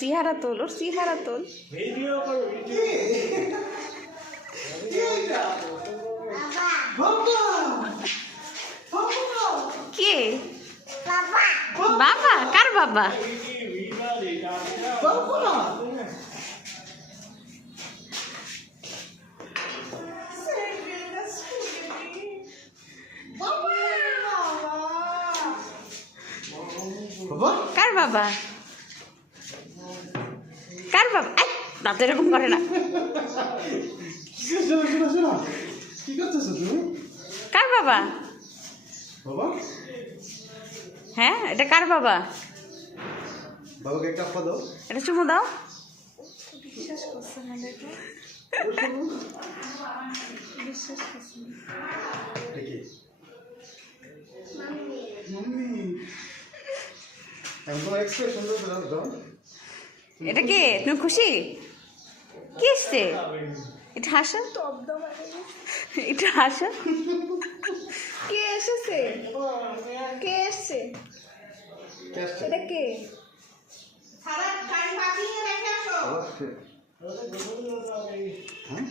চেহারা তোল, ওর চেহারা তোল। কে বাবা? কার বাবা? কার বাবা? কার বাবা? দাদা এরকম করে না। কার বাবা? হ্যাঁ, এটা কার বাবা? বাবাকে একটা আপা দাও। এটা চুমু দাও। বিশ্বাস করছে না, দেখো বিশ্বাস করছে না। এটা কে? তুমি খুশি? কি এসছে? এটা হাসো, এটা হাসো। কে এসেছে? কে এসছে? এটা কে? হ্যাঁ